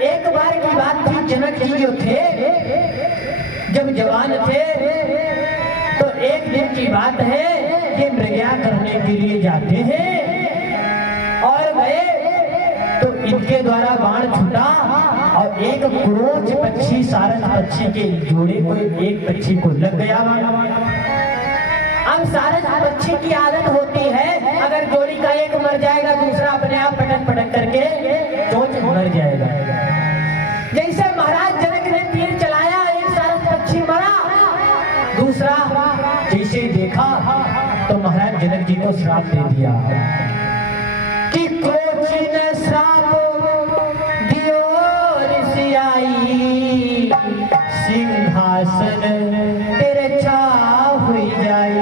एक बार की बात थी, जनक जी जो थे जब जवान थे तो एक दिन की बात है कि मृगया करने के लिए जाते हैं और गए तो इनके द्वारा बाण छूटा और एक क्रोच पक्षी सारस पक्षी के जोड़े को एक पक्षी को लग गया। अब सारस पक्षी की आदत होती है, अगर जोड़ी का एक मर जाएगा दूसरा अपने आप पटक पटक करके चोंच मर जाएगा। जैसे महाराज जनक ने तीर चलाया, एक सारस पक्षी मरा, दूसरा जैसे देखा तो महाराज जनक जी को श्राप दे दिया कि क्रोची ने श्राप दियो ऋषियाई, सिंहासन तेरे छाव हुई जाए।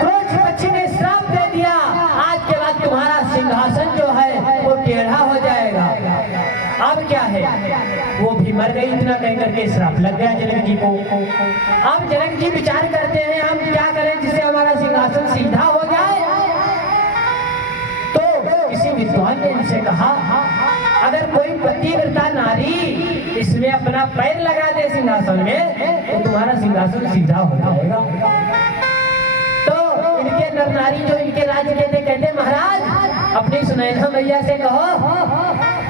क्रोच पक्षी ने श्राप दे दिया, आज के बाद तुम्हारा सिंहासन जो है वो टेढ़ा हो जाएगा। अब क्या है, वो भी मर गई, इतना कह करके श्राप लग गया जनक जी को। अब जनक जी विचार करते हैं हम क्या करें जिससे हमारा सिंहासन सीधा हो जाए। तो किसी विद्वान ने इनसे कहा, अगर कोई पतिव्रता नारी इसमें अपना पैर लगा दे सिंहासन में तो तुम्हारा सिंहासन सीधा हो जाएगा। तो इनके नर नारी जो इनके राज्य के थे कहते, महाराज अपनी सुनैना मैया से कहो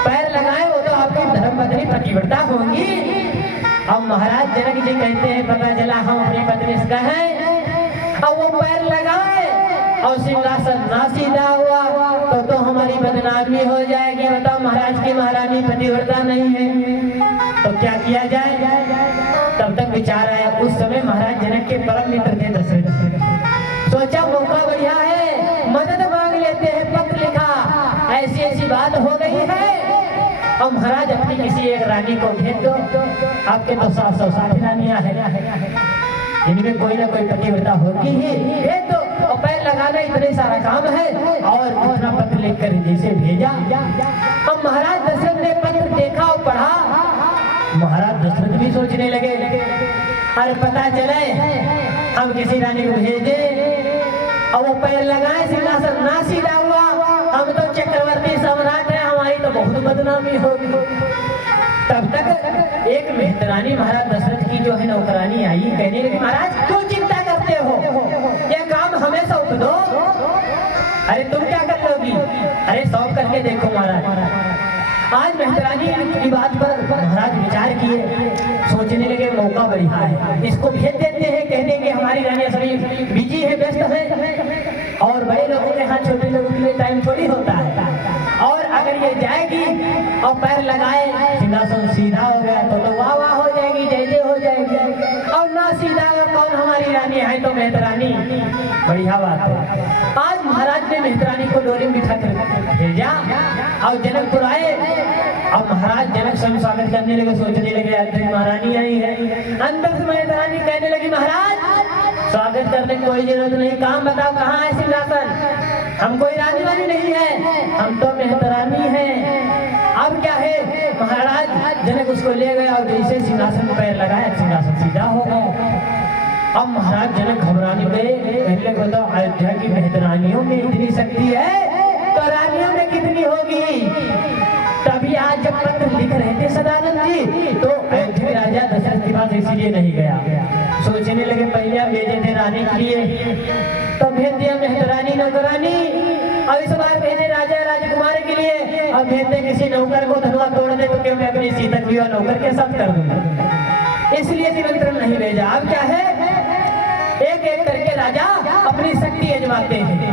पैर लगाए, वो तो आपकी धर्मपत्नी पतिव्रता होंगी। अब महाराज जनक जी कहते हैं, पता चला हम अपनी पत्नी से कहें और वो पैर लगाए और सिंहासन ना सीधा हुआ तो हमारी बदनामी हो जाएगी। बताओ, महाराज की महारानी पतिव्रता नहीं है तो क्या किया जाए। तब तक विचार आया, उस समय महाराज जनक के परम मित्र थे दशरथ। सोचा मौका बढ़िया है, मदद मांग लेते हैं। पत्र लिखा, ऐसी ऐसी बात हो गई है और महाराज अपनी किसी एक रानी को भेज दो, आपके तो 760 रानियां हैं, इनमें कोई ना कोई पतिव्रता होगी ही, भेज दो। और पैर लगाना इतने सारा काम है और इतना पत्र लिख कर जैसे भेजा। अब महाराज दशरथ ने पत्र देखा और पढ़ा। महाराज दशरथ भी सोचने लगे, अरे पता चले हम किसी रानी को भेजे और वो पैर लगाए, सिंहासन ना सीधा हुआ, हम तो चक्रवर्ती सम्राट है, हमारी तो बहुत बदनामी होगी। तब तक एक मेहतरानी महाराज दशरथ की जो है नौकरानी आई, कहने लगी, महाराज क्यों चिंता करते हो, ये काम हमें सौंप दो। अरे तुम क्या कर लोगी, अरे सौंप करके देखो महाराज। आज मेहतरानी की बात पर महाराज विचार किए, सोचने लगे मौका बढ़िया है, इसको भेज देते हैं, कहने की हमारी रानी असली बिजी है, व्यस्त है और बड़े लोगों के यहाँ छोटे लोगों के लिए टाइम थोड़ी होता है। और अगर ये जाएगी और पैर लगाए, सिंहासन सीधा हो गया तो वाह वाह हो जाएगी, जय जय हो जाएगी। और ना सीधा हुआ, कौन हमारी रानी है तो मेहतरानी, बढ़िया बात है। आज महाराज ने मेहतरानी को डोरी में बिठा कर भेजा और जनकपुर आए। अब महाराज जनक स्वयं स्वागत करने लगे, सोचने लगे अंदर महारानी आई है। अंदर से मेहतरानी कहने लगी, महाराज स्वागत करने की कोई जरूरत नहीं, काम बताओ कहाँ है सिंहासन, हम कोई रानी वानी नहीं है, हम तो मेहतरानी है। अब क्या है, महाराज जनक उसको ले गए और जैसे सिंहासन पर पैर लगाया, सिंहासन सीधा हो गया। अब महाराज जनक घबराने गए, कहने लगे, बताओ अयोध्या की मेहतरानियों में इतनी शक्ति है तो रानियों में कितनी होगी। तभी आज जब पत्र लिख रहे थे सदानंद जी तो अयोध्या राजा दशरथ के पास इसीलिए नहीं गया। सोचने लगे पहले आप भेजे थे रानी के लिए तो भेज दिया मेहतरानी नौकरानी, अब इस बार भेजे राजा राजकुमार के लिए, अब भेजते किसी नौकर को, धनुआ तोड़ दे तो क्यों मैं अपनी सीतक विवाह नौकर के साथ कर दूंगा, इसलिए निमंत्रण नहीं भेजा। अब क्या है, एक एक करके राजा अपनी शक्ति आजमाते हैं।